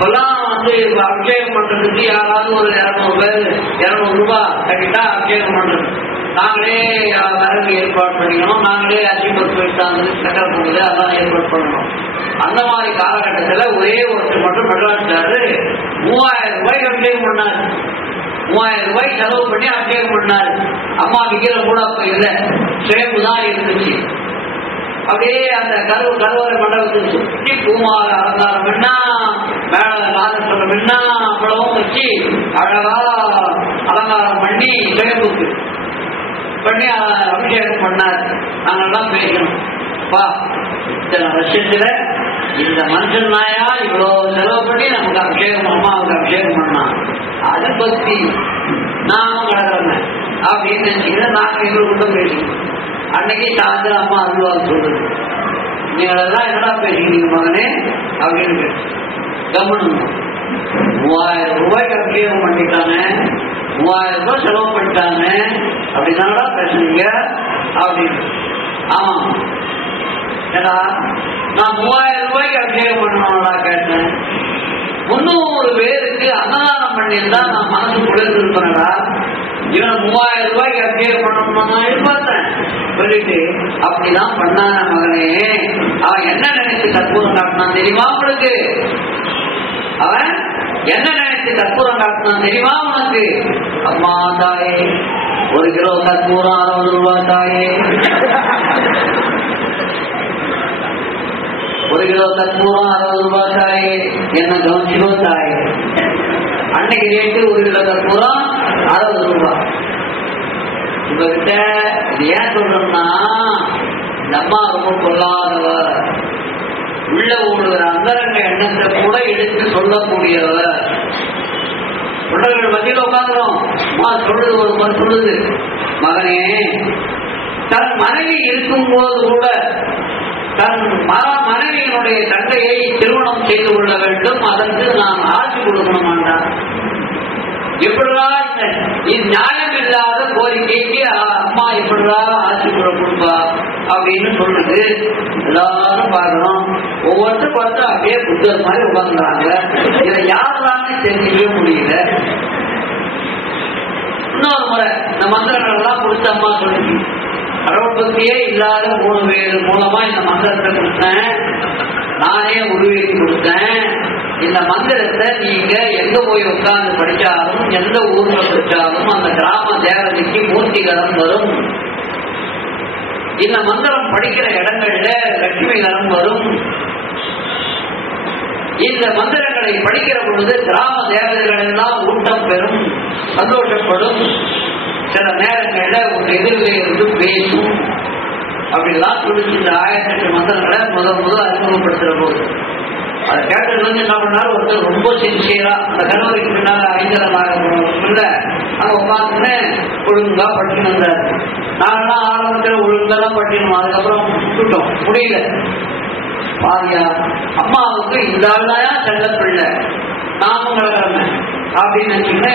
அப்பெல்லாம் அபிஷேகம் பண்றதுக்கு யாராவது ஒரு 200 பேர் 200 ரூபாய் கட்டிட்டா அபிஷேகம் பண்றது. நாங்களே விறகு ஏற்பாடு பண்ணிக்கணும், நாங்களே அரிசி பருப்பு வைத்தாங்க, சக்கரை பொங்கல் அதெல்லாம் ஏற்பாடு பண்ணணும். அந்த மாதிரி காலகட்டத்தில் ஒரே ஒருத்தர் மட்டும் மெட்ராஸ்காரரு 3000 ரூபாய்க்கு அபிஷேகம் பண்ணாரு. 3000 ரூபாய் செலவு பண்ணி அபிஷேகம் பண்ணாரு. அம்மா விக்கிற கூட அப்ப இல்லை, சேம்பு தான் இருந்துச்சு. அப்படியே அந்த கருவறை மண்டபத்துக்கு சுற்றி பூமால அலங்காரம் பண்ணா, மேல நாதஸ்வரம் பண்ணா, அவ்வளவும் வச்சு அழகா அலங்காரம் பண்ணி சேம்புக்கு பண்ணி அபிஷேகம் பண்ணாரு. நாங்கெல்லாம் பேசணும், பா இத்தனை வருஷத்துல இந்த மனுஷன் நாயா இவ்வளவு செலவு பண்ணி நமக்கு அபிஷேகம், அம்மாவுக்கு அபிஷேகம் பண்ணான், அது பக்தி நானும் கிடக்குறேன் அப்படின்னு நினைச்சுக்கிறேன். நாங்கள் எங்களுக்குள்ள பேசணும். அன்னைக்கு சாயந்தரம் அம்மா அருள்வாங்க சொல்லுது, நீங்களெல்லாம் என்னடா பேசிக்கிறீங்க மகனே அப்படின்னு கவனம். 3000 ரூபாய்க்கு அபிஷேகம் பண்ணிட்டாங்க, 3000 ரூபாய் செலவு பண்ணிட்டாங்க, அப்படின்னாடா பேசுறீங்க அப்படின்னு. ஆமா, ஏன்னா நான் 3000 ரூபாய்க்கு அபிஷேகம் பண்ணணும்டா கேட்டேன். 300 பேருக்கு அன்னதானம் பண்ணியிருந்தா நான் மனசு குளிர்ந்துருப்பேன்டா. இவனை 3000 ரூபாய்க்கு அபிஷேகம் பண்ணணும்னு நான் எதிர்பார்த்தேன் சொல்லிட்டு அப்படிதான் பண்ணான மகனே. அவன் என்ன நினைச்சு கற்பூரம் காட்டினான் தெரியுமா உங்களுக்கு? அவன் என்ன நினைச்சு கற்பூரம் காட்டினான் தெரியுமா உனக்கு? அம்மா தாயே, 1 கிலோ கற்பூரம் 60 ரூபாய் தாயே, 1 கிலோ கற்பூரம் 60 ரூபாய் தாயே, என்ன கவனிச்சுக்கோ தாயே. அன்னைக்கு ரேட்டு 1 கிலோ கற்பூரம் 60 ரூபாய். உங்ககிட்ட இது ஏன் சொல்றோம்னா, இந்த அம்மா ரொம்ப பொல்லாதவர், உள்ள ஓடுகிற அந்தரங்க எண்ணத்தை கூட எடுத்து சொல்லக்கூடியவர். உடல்கள் மத்தியில் உட்காந்துரும், அம்மா சொல்லுது, ஒரு முறை சொல்லுது, மகனே தன் மனைவி இருக்கும் போது கூட தன் மனைவியினுடைய தந்தையை திருமணம் செய்து கொள்ள வேண்டும், அதற்கு நான் ஆட்சி கொடுக்கணுமாண்டா. எப்படா இது நியாயம் இல்லாத கோரிக்கைக்கு அம்மா எப்படா ஆட்சி கொடுப்பா அப்படின்னு சொல்லுது. எல்லாரும் பார்க்கணும், ஒவ்வொருத்தரும் பார்த்தா அப்படியே புத்தர் மாதிரி உட்காந்துறாங்க. இதை யாராலும் தெரிஞ்சுக்கவே முடியல. இன்னொரு முறை இந்த மந்திரங்கள் எல்லாம் கொடுத்த அம்மா சொல்லுது, கடவுள் பக்தியே இல்லாத 3 பேர் மூலமா இந்த மந்திரத்தை கொடுத்தேன், நானே உருவேற்றி கொடுத்தேன். இந்த மந்திரத்தை நீங்க எங்க போய் உட்கார்ந்து படிச்சாலும், எந்த ஊர்ல படிச்சாலும் அந்த கிராம தேவதைக்கு மூர்த்திகரம் வரும். இந்த மந்திரம் படிக்கிற இடங்கள்ல லட்சுமி கரம் வரும். இந்த மந்திரங்களை படிக்கிற பொழுது கிராம தேவதைகள் எல்லாம் ஊட்டம் பெறும், சந்தோஷப்படும். சில நேரங்கள்ல உங்க எதிரிலே இருந்து பேசும். அப்படிலாம் சொல்லிச்சு. இந்த 1008 மந்திரங்களை முதல் அறிமுகப்படுத்துற போது அதை கேட்டது என்ன பண்ணாரு, ஒருத்தர் ரொம்ப சின்சியரா அந்த கல்லூரிக்கு பின்னால 5 அங்க உட்காந்துன்னு ஒழுங்கா படிக்கணும் வந்தாரு. நாங்கெல்லாம் ஆரம்பத்துல ஒழுங்கெல்லாம் படிக்கணும், அதுக்கப்புறம் விட்டுட்டோம், முடியல. பாரியா அம்மாவுக்கு இந்த ஆள்தாயா செல்ல பிள்ளை, நாமும் கிடக்கிறோம் அப்படின்னு நினைச்சுன்னு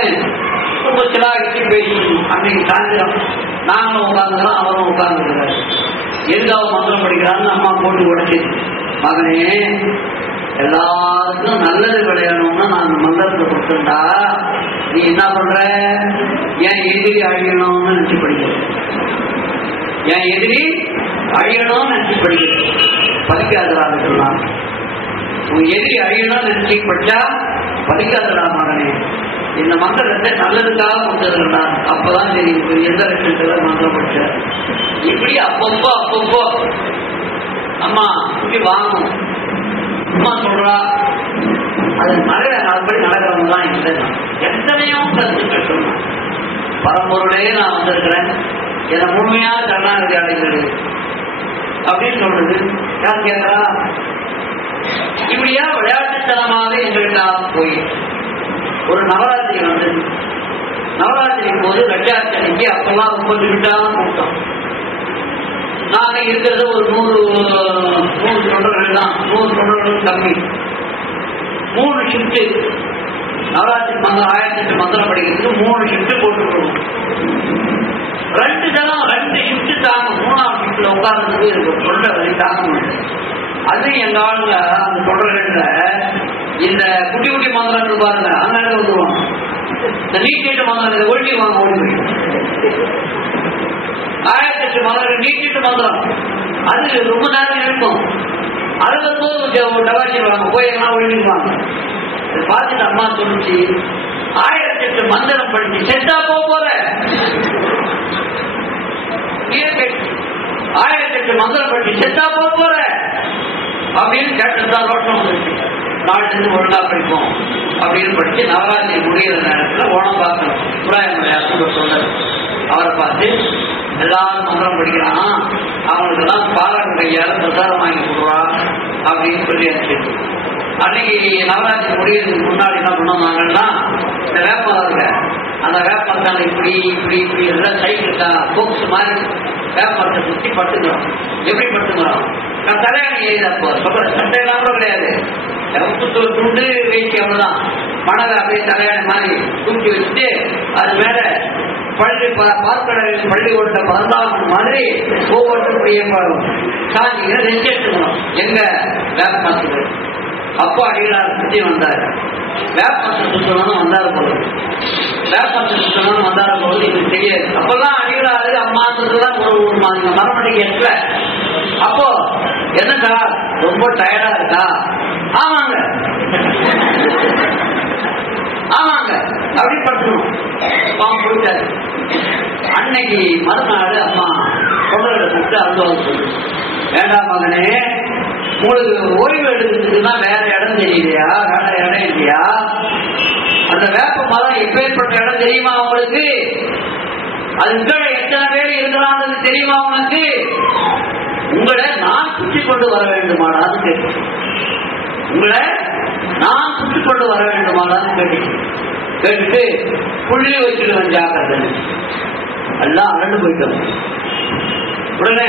ரொம்ப சிலாகிட்டு பேசிக்கணும். அன்னைக்கு சாயந்தரம் நாங்களும் உட்காந்துக்கிறோம், அவரும் உட்காந்துக்கிறாரு. எதுக்காக மந்திரம் படிக்கிறான்னு அம்மா போட்டு உடைச்சு, மகனே எல்லாருக்கும் நல்லது விளையணும்னு நான் மந்திரத்தை கொடுத்துட்டா நீ என்ன பண்ற, என் எதிரி அழியணும்னு நினைச்சு படிக்கிற, என் எதிரி அழியணும்னு நினைச்சு படிக்கிற, படிக்காதராக சொல்லலாம். உன் எதிரி அழியணும்னு நினைச்சு படிச்சா படிக்காதரா மகனே. இந்த மந்திரத்தை நல்லதுக்காக கொடுத்துருக்கா, அப்பதான் சரி எந்த லட்சத்துல மந்திரம் படிச்ச. இப்படி அப்பப்போ அம்மா இப்படி வாங்கணும். அம்மா சொல்றா, அது அதுபடி நடக்கிறவங்க தான் இல்லை. எத்தனையோ கருத்துக்கள் சொன்னான். பரம்பொருளே நான் வந்திருக்கிறேன், என்னை முழுமையா சரணாகதி அடைகிறது அப்படின்னு சொல்றது யார் கேட்கறா? இப்படியா விளையாட்டுத்தனமாக எங்களுக்காக போய் ஒரு நவராத்திரி வந்து, நவராத்திரிக்கு போது லட்சார்த்தனைக்கு அப்பெல்லாம் ரொம்ப லிமிட்டான கூட்டம். நாங்க இருக்கிறது ஒரு 100 தொண்டர்கள் தான், 100 தொண்டர்களும் கம்மி. 3 ஷிப்ட் நவராத்திரி 1008 மந்திரம் படிக்கிறதுக்கு 3 ஷிப்ட் போட்டுக்கணும். 2 தரம் 2 ஷிப்ட் தாங்க. 3ஆம் ஷிப்ட்ல உட்கார்றதுக்கு தொண்டை வழி தாங்க முடியும். அது எங்க ஆளுங்க அந்த தொடர்கள்ல இந்த குட்டி குட்டி மந்திரம் பாருங்க, அந்த நேரத்தில் வந்துருவாங்க. இந்த நீட்டிட்டு மந்திரம் இதை ஒழிச்சு வாங்க ஓடி போய் 1008 மந்திரம் நீட்டிட்டு மந்திரம் அது ரொம்ப நேரம் இருக்கும். அதுல டவாச்சிடுவாங்க, போய் எல்லாம் ஒழிஞ்சுக்குவாங்க. பார்த்துட்டு அம்மா சொல்லிச்சு, 1008 மந்திரம் படிச்சு செத்தா போற 1008 மந்திரம் படிச்சு செத்தா போற அப்படின்னு கேட்டுதான் ரோட்டம் வந்துருச்சு. நாட்டிலிருந்து ஒழுங்கா படிப்போம் அப்படின்னு படிச்சு நவராத்திரி முடிகிற நேரத்தில் ஓணம் பார்க்கணும். புராயமலையார் சொன்னார். அவரை பார்த்து எல்லாரும் மந்திரம் படிக்கிறான், அவங்களுக்கு எல்லாம் பாராட்டு கையால பிரசாரம் வாங்கி கொடுறா அப்படின்னு சொல்லி அனுப்பிச்சு. அன்னைக்கு நவராத்திரி முடிகிறதுக்கு முன்னாடி என்ன பண்ணுவாங்கன்னா, இந்த வேப்பமரத்துல அந்த வேப்பமரத்தான இப்படி இப்படி இப்படி எல்லாம் சைக்கிள் போக்ஸ் மாதிரி வேப்பமரத்தை சுற்றி பட்டுக்கிறோம். எப்படி பட்டுக்கிறோம்? நான் தலையாணி எழுதப்போ சொல்ற சட்டையெல்லாம் கூட கிடையாது, துண்டு வேட்டி அவ்வளவுதான். மணலை அப்படியே தலையாணி மாதிரி தூக்கி வச்சுட்டு அது மேல பள்ளி பார்க்கடலில் பள்ளி ஓட்ட 14 மாதிரி ஒவ்வொருத்தரும் சாஞ்சி ரெஞ்சு எடுத்துக்கணும். எங்க வேப்பமரத்துக்கு அப்போ அடிகளார் சுற்றி வந்தார். வேப்பமரத்தை சுற்றணும்னு வந்தார் போது, வேப்பமரத்தை சுற்றணும்னு வந்தார போது எனக்கு தெரியாது. அப்பெல்லாம் அடிகளாரு அம்மான்றதுதான் ஒரு மரமணிக்கு எட்டல. அப்போ என்னக்கா ரொம்ப டயர்டா இருக்கா? ஆமாங்க ஆமாங்க அப்படி படுத்தணும். பாம்பு பிடிச்சாரு. அன்னைக்கு மறுநாள் அம்மா பொண்ணு கூப்பிட்டு அனுபவம் சொல்லு, வேண்டாம் மகனே, உங்களுக்கு ஓய்வு எடுக்கிறதுக்குன்னா வேற இடம் தெரியலையா? வேற இடம் இல்லையா? அந்த வேப்ப மரம் எப்பேற்பட்ட இடம் தெரியுமா உங்களுக்கு? அதுக்கு எத்தனை பேர் இருக்கிறாங்க தெரியுமா உங்களுக்கு? உங்களை நான் சுற்றி கொண்டு வர வேண்டுமானான்னு கேட்டு, உங்களை நான் சுற்றி கொண்டு வர வேண்டுமானான்னு கேட்டுட்டு புள்ளி வச்சுடுவேன் ஜாக்கிரதை. எல்லாம் அரண்டு போயிட்டோம். உடனே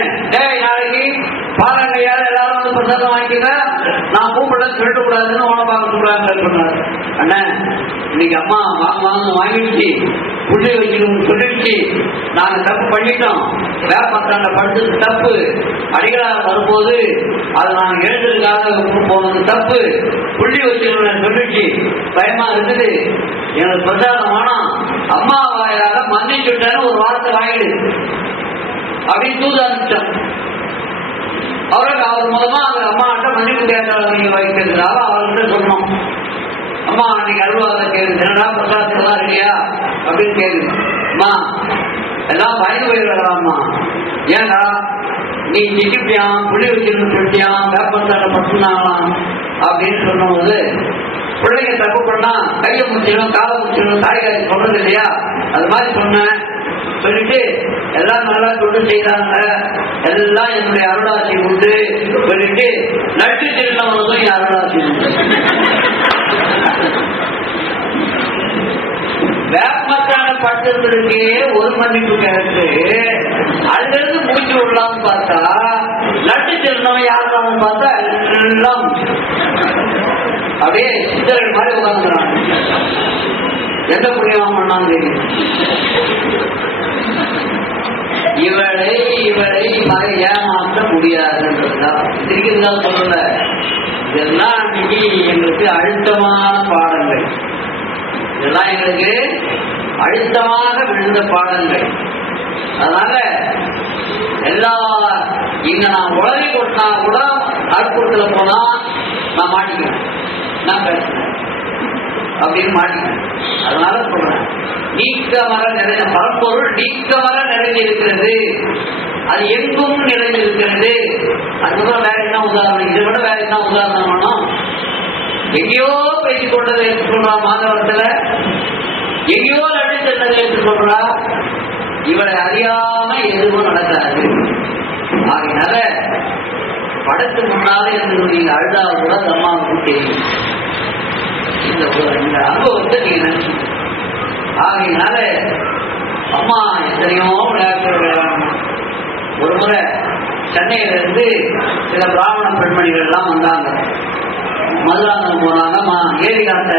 நாளைக்கு பாராட்டையாரு எல்லாரும் வந்து பிரசாதம் வாங்கிக்க, நான் கூப்பிட சொல்லிட்டு கூடாதுன்னு உணவாக சொல்றாங்க. அண்ணன் இன்னைக்கு அம்மா வாங்கிடுச்சு, புள்ளி வச்சுக்கணும்னு சொல்லிடுச்சு, நாங்க தப்பு பண்ணிட்டோம், வேப்பமரத்தாண்ட படுத்தது தப்பு, அடிகளார் வரும்போது அது நாங்க எழுதுறதுக்காக போனது தப்பு, புள்ளி வச்சுக்கணும்னு சொல்லிடுச்சு, பயமா இருக்குது, எனக்கு பிரசாதம் வேணாம், அம்மா வாயிலாக மன்னிச்சுட்டேன்னு ஒரு வார்த்தை வாங்கிடு அப்படின்னு தூது அனுப்பிச்சோம். அவருக்கு அவர் மூலமா அவர் அம்மாட்ட மன்னிப்பு கேட்க வைக்கிறதுனால அவர்கிட்ட சொன்னோம், அம்மா அன்னைக்கு அருள்வாத கேள்வி என்னடா பிரசாதம் இல்லையா அப்படின்னு கேள்வி. அம்மா எல்லாம் பயந்து போயிடலாம்மா, ஏன்டா நீ திட்டிப்பியான், புள்ளி வச்சிருந்து சொல்லிட்டியான், வேப்பத்தாட்ட பசுனாங்களாம் அப்படின்னு சொன்னபோது, பிள்ளைங்க தப்பு பண்ணா கையை முடிச்சிடும் காலை முடிச்சிடும் தாய்காரி சொல்றது இல்லையா, அது மாதிரி சொன்னேன் சொல்லிட்டு எல்லாம் நல்லா தொண்டு செய்தாங்க, எல்லாம் என்னுடைய அருளாட்சி உண்டு சொல்லிட்டு நட்டு திருநவனதும் என் அருளாட்சி உண்டு. வேப்பமரத்தான பட்டத்திற்கு ஒரு மன்னிப்பு கேட்டு அதுல இருந்து முடிச்சு விடலாம்னு பார்த்தா, நட்டு திருநவன் யாருன்னு பார்த்தா எல்லாம் அப்படியே சித்தர்கள் மாதிரி உட்காந்துக்கிறாங்க. எந்த புண்ணியமா பண்ணான்னு தெரியும். இவரை மறை ஏமாற்ற முடியாதுன்றதுதான் திருக்கிறதுதான் சொல்லல. இதெல்லாம் இன்னைக்கு எங்களுக்கு அழுத்தமான பாடங்கள், இதெல்லாம் எங்களுக்கு அழுத்தமாக விழுந்த பாடங்கள். அதனால எல்லா இங்க நான் உளறி கொட்டினா கூட அற்புதத்துல போனா நான் மாட்டிக்கிறேன், நான் பேசுறேன் அப்படின்னு மாட்டிக்கிறேன். அதனால சொல்றேன், நீக்க மர நிறைந்த பரப்பொருள் நீக்க மர நிறைந்திருக்கிறது, அது எங்கும் நிறைந்திருக்கிறது. அதுதான் வேற என்ன உதாரணம்? இதை விட வேற என்ன உதாரணம் வேணும்? எங்கேயோ பேசிக் கொண்டதை எடுத்துக்கொள்றா, மாதவரத்துல எங்கேயோ நடித்ததை எடுத்துக்கொள்றா. இவரை அறியாம எதுவும் நடக்காது. ஆகினால படத்து முன்னாலே இருந்து நீங்க அழுதா கூட அம்மாவுக்கு தெரியும். இந்த அனுபவத்தை நீங்க நினைச்சு. ஆகையினால அம்மா எத்தனையோ விளையாட்டு விளையாடணும். ஒரு முறை சென்னையில இருந்து சில பிராமண பெண்மணிகள் எல்லாம் வந்தாங்க. மதுராந்தகம் போனாங்க. ஏரிகாத்த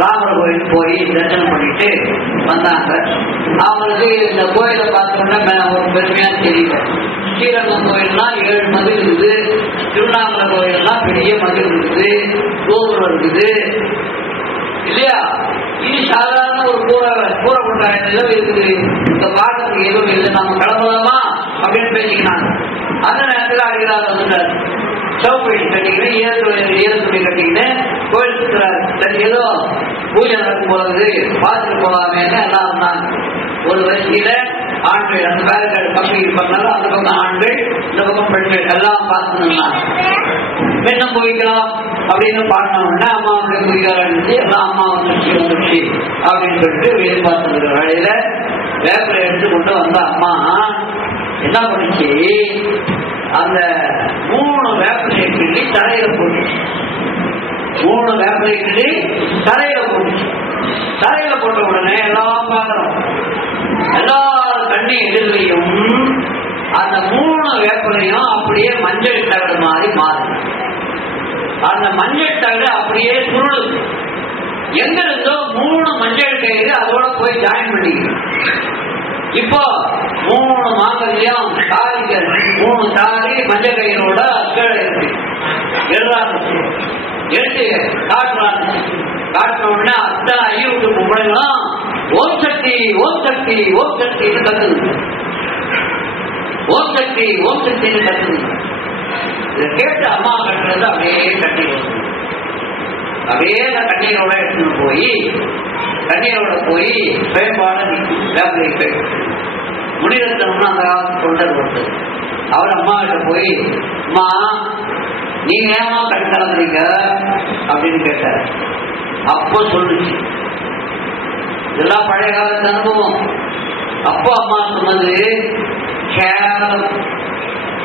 ராமர் கோயில் போய் தரிசனம் பண்ணிட்டு வந்தாங்க. அவங்களுக்கு இந்த கோயிலை பார்த்தோம்னா ஒரு பெருமையா தெரியல. ஸ்ரீரங்கம் கோயில்லாம் 7 மதில் இருக்குது, திருவண்ணாமலை கோயில்லாம் பெரிய மதில் இருக்குது, கோபுரம் இருக்குது, இல்லையா? இது சாதாரண ஒரு கூரை கொண்டாயம் ஏதோ இருக்குது, இந்த பாட்டுக்கு எதுவும் இல்லை, நம்ம கிளம்பலாமா அப்படின்னு பேசிக்கினாங்க. அந்த நேரத்தில் அடிகளார் வந்துட்டார். சவுப்படி கட்டிக்கிட்டு ஈர துணி கட்டிக்கிட்டு கோயில் சுற்றுறாரு. சரி ஏதோ பூஜை நடக்கும் போது பார்த்துட்டு போகலாமேன்னு எல்லாம் இருந்தாங்க. ஒரு வரிசையில ஆண்கள் அந்த பேரக்காடு பக்கம் இருப்பாங்க, அந்த பக்கம் ஆண்கள், இந்த பக்கம் பெண்கள் எல்லாம் பார்த்துட்டு இருந்தாங்க. பெண்ணம் போய்க்கலாம் அப்படின்னு பாடினோம்னா அம்மாவுடைய குறிகாரம் இருந்துச்சு, எல்லாம் அம்மா வந்துருச்சு அப்படின்னு சொல்லிட்டு எதிர்பார்த்துருக்கிற வேலையில வேப்பரை எடுத்து கொண்டு வந்த அம்மா என்ன பண்ணிச்சு, அந்த 3 வேப்பரை கிள்ளி தரையில போட்டுச்சு. 3 வேப்பரை கிள்ளி தரையில போட்டுச்சு. தரையில போட்ட உடனே எல்லாம் பார்க்கறோம், எல்லா தண்ணி எதிர்வையும் அந்த 3 வேப்பரையும் அப்படியே மஞ்சள் தகடு மாதிரி மாறுது. அந்த மஞ்சள் தகடு அப்படியே சுருளுது. எங்க இருந்தோ 3 மஞ்சள் கயிறு அதோட போய் ஜாயின் பண்ணிக்கிறோம். இப்போ 3 மாங்கல்யம் தாலிகள், 3 தாலி மஞ்சள் கயிறோட கீழே இருக்கு. எடுத்து காட்டுறாங்க. காட்டின உடனே அத்தனை ஐயோட்டு கும்பிடலாம், ஓம் சக்தி ஓம் சக்தி ஓம் சக்தின்னு கத்துது. ஓம் சக்தி ஓம் சக்தின்னு கத்துது. இதை கேட்டு அம்மா கட்டுறது அப்படியே கண்ணீர் வந்து அப்படியே கண்ணீரோட எடுத்துட்டு போய் கண்ணீரோட போய் பயன்பாடு நிற்கும். முனிரத்தனம்னு அந்த காலத்து தொண்டர் வந்து அவர் அம்மா கிட்ட போய், அம்மா நீங்க ஏமா கண் கலந்துறீங்க அப்படின்னு கேட்டார். அப்போ சொல்லுச்சு, இதெல்லாம் பழைய காலத்து அனுபவம். அப்போ அம்மா சொன்னது, கேவலம்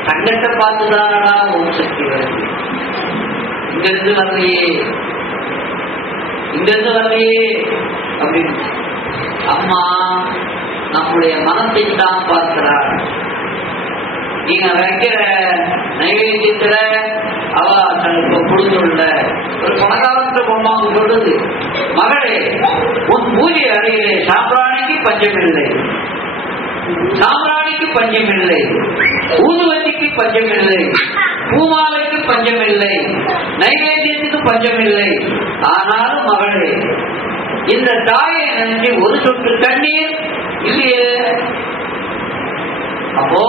கண்ணத்தை பார்த்துதானடா ஓம் சக்தி வருது, இங்கிருந்து வரலையே இங்கிருந்து வரலையே அப்படின்னு. அம்மா நம்முடைய மனத்தை தான் பார்க்கிறார். நீங்க வைக்கிற நைவேத்தியத்துல அவ தனக்கு கொடுத்துள்ள ஒரு பணக்காலத்துல பொம்மாங்க சொல்றது, மகளே உன் பூஜை அறையிலே சாம்பிராணிக்கு பஞ்சமில்லை, சாம்பிராணிக்கு பஞ்சமில்லை, ஊதுவத்திக்கு பஞ்சமில்லை, பூமாலைக்கு பஞ்சமில்லை, நைவேத்தியத்துக்கு பஞ்சமில்லை. ஆனாலும் மகளே இந்த தாயை நினைச்சு ஒரு சொட்டு தண்ணீர் இல்லையே. அப்போ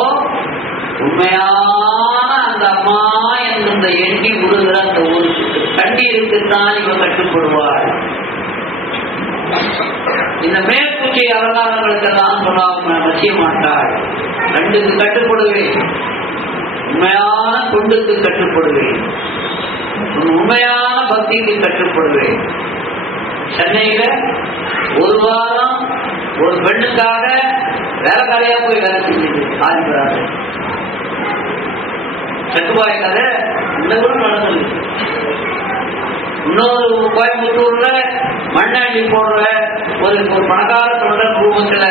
உண்மையான அந்த அம்மா என்ற எண்ணி விடுகிற அந்த ஒரு சொட்டு தண்ணீருக்குத்தான் இவன் கட்டுப்படுவாள். இந்த மேற்பூச்சை அலங்காரங்களுக்கெல்லாம் சொல்லாம செய்ய மாட்டாள். 2க்கு கட்டுப்படுவேன், உண்மையான தொண்டுக்கு கட்டுப்படுவேன், உண்மையான பக்திக்கு கட்டுப்படுவேன். சென்னையில ஒரு வாரம் ஒரு பெண்ணுக்காக வேலைக்காரையா போய் வேலை செஞ்சது ஆதிபராஜ். சத்துபாய் கதை இந்த கூட நடந்தது. இன்னொரு கோயம்புத்தூர்ல மண்ணாண்டி போடுற ஒரு பணக்கார தொண்டர் குடும்பத்துல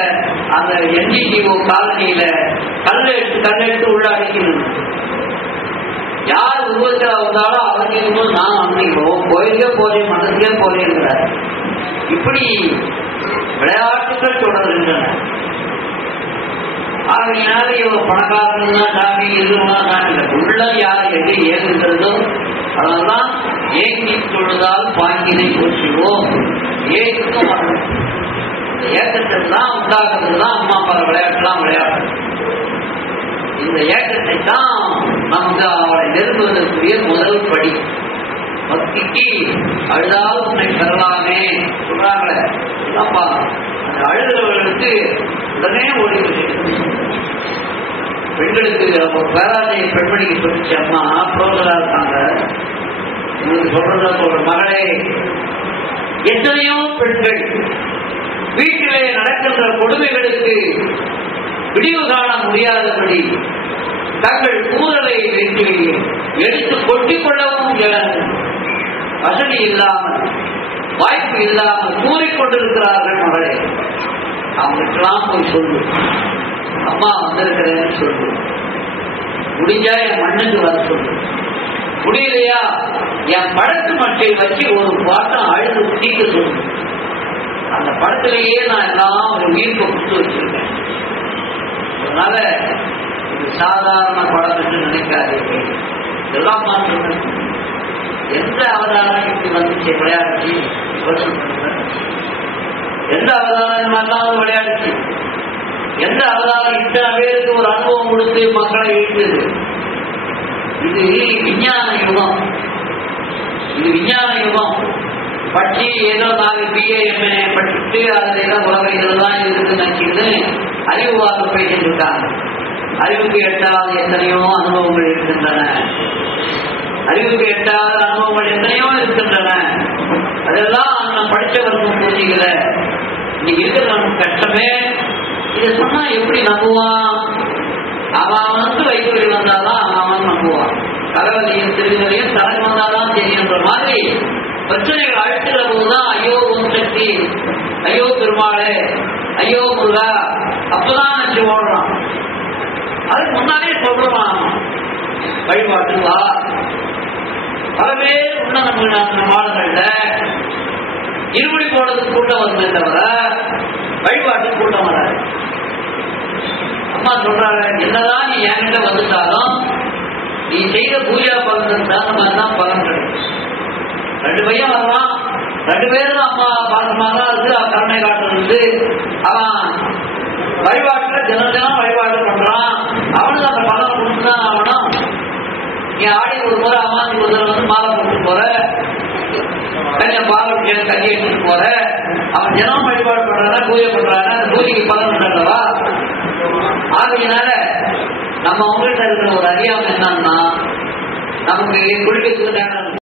அந்த என்ஜிஓ காலனியில கல்லெடுத்து உள்ள அடிக்கணும். யார் உருவத்தில் வந்தாலும் அவர் கேட்கும்போது நான் அன்னைக்கு கோயிலுக்கே போறேன் மனசுக்கே போறேங்கிறார். இப்படி விளையாட்டுகள் தொடர்கின்றன. ஆகையினால இவங்க பணக்காரங்க சாமி எதுவும் உள்ள யார் எது ஏகுகிறதோ அதெல்லாம் ஏங்கி தொழுதால் பாங்கினை போச்சுவோம். ஏக்கும் வரணும். இந்த ஏக்கத்தை தான் உண்டாக்குறது தான் அம்மா அப்பா விளையாட்டுலாம் விளையாடு. இந்த ஏக்கத்தை தான் நமக்கு அவளை நெருங்குவதற்குரிய முதல் படி. பக்திக்கு அழுதால் உன்னை பெறலாமே சொல்றாங்களே, அப்பா அந்த அழுகிறவர்களுக்கு உடனே ஓடி பெண்களுக்கு பேராஜை பெண்மணிக்கு சொல்லிச்சு, அம்மா புரோசரா இருக்காங்க உங்களுக்கு சொல்றதா சொல்ற மகளே, எத்தனையோ பெண்கள் வீட்டிலே நடக்கின்ற கொடுமைகளுக்கு விடிவு காண முடியாதபடி தங்கள் கூறலை வைத்து எடுத்து கொட்டிக் கொள்ளவும் வசதி இல்லாமல் வாய்ப்பு இல்லாமல் கூறிக்கொண்டிருக்கிறார்கள். மகளே அவங்களுக்கெல்லாம் போய் சொல்லு, அம்மா வந்திருக்கிறேன்னு சொல்லு, முடிஞ்சா என் மண்ணுக்கு வர சொல்லு, முடியலையா என் படத்து மட்டை வச்சு ஒரு பாட்டம் அழுது தீக்க சொல்லு. அந்த படத்திலேயே நான் எல்லாம் ஒரு உயிர்ப்பு கொடுத்து வச்சிருக்கேன். அதனால இது சாதாரண படம் என்று நினைக்காதீர்கள். இதெல்லாம் மாற்றம் எந்த அவதாரம் இப்படி வந்துச்சு விளையாடுச்சு எந்த அவதாரம் எல்லாம் விளையாடுச்சு, எந்த அவதாரம் இத்தனை பேருக்கு ஒரு அனுபவம் கொடுத்து மக்களை இழுத்தது. இது விஞ்ஞான யுகம், இது விஞ்ஞான யுகம். படிச்சு ஏதோ நாலு பிஏ எம்ஏ படிச்சுட்டு அதுல ஏதோ உலக இதெல்லாம் இருக்குன்னு நினைக்கிறது அறிவுவாக பேசிட்டு இருக்காங்க. அறிவுக்கு எட்டாவது எத்தனையோ அனுபவங்கள் இருக்கின்றன, அறிவுக்கு எட்டாவது அனுபவங்கள் எத்தனையோ இருக்கின்றன. அதெல்லாம் நம்ம படிச்சவர்களும் புரிஞ்சிக்கல. இன்னைக்கு இருக்கிற நமக்கு கஷ்டமே. இதை சொன்னா எப்படி நம்புவான்? அவன் வயிற்று வழி வந்தாதான் அவன் நம்புவான். தலைவலியும் திருவிலையும் தலை வந்தாதான் தெரியுன்ற மாதிரி பிரச்சனைகள் அழுத்துற போதுதான் ஐயோ உன் சக்தி, ஐயோ பெருமாளே, ஐயோ முருகா அப்பதான் நினைச்சு ஓடுறான். அதுக்கு முன்னாலே சொல்றான் வழிபாட்டு வா. பல பேர் உள்ள நம்ம மாடுகள்ல இருபடி போடுறதுக்கு கூட்டம் வந்தது தவிர வழிபாட்டுக்கு கூட்டம் வராது. அம்மா சொல்றாங்க, என்னதான் நீ என்கிட்ட வந்துட்டாலும் நீ செய்த பூஜா பலன் தகுந்த மாதிரிதான் பலன் கிடைக்கும். 2 பையன் வரலாம், 2 பேரும் அம்மா பாசமாக இருந்து கருணை காட்டுறது. அவன் வழிபாட்டுல தினம் தினம் வழிபாடு பண்றான், அவனுக்கு அந்த பலன் கொடுத்துதான் ஆகணும். நீ ஆடி ஒரு முறை அம்மாச்சி ஒரு வந்து மாலை போட்டு போற, கொஞ்சம் பால் கஞ்சி எடுத்துட்டு போற, அவன் தினம் வழிபாடு பண்றானா பூஜை பண்றானா அந்த பூஜைக்கு பலன் உண்டல்லவா. ஆகையினால நம்ம உங்கள்கிட்ட இருக்கிற ஒரு அறியாமல் என்னன்னா, நமக்கு குளிக்கிறதுக்கு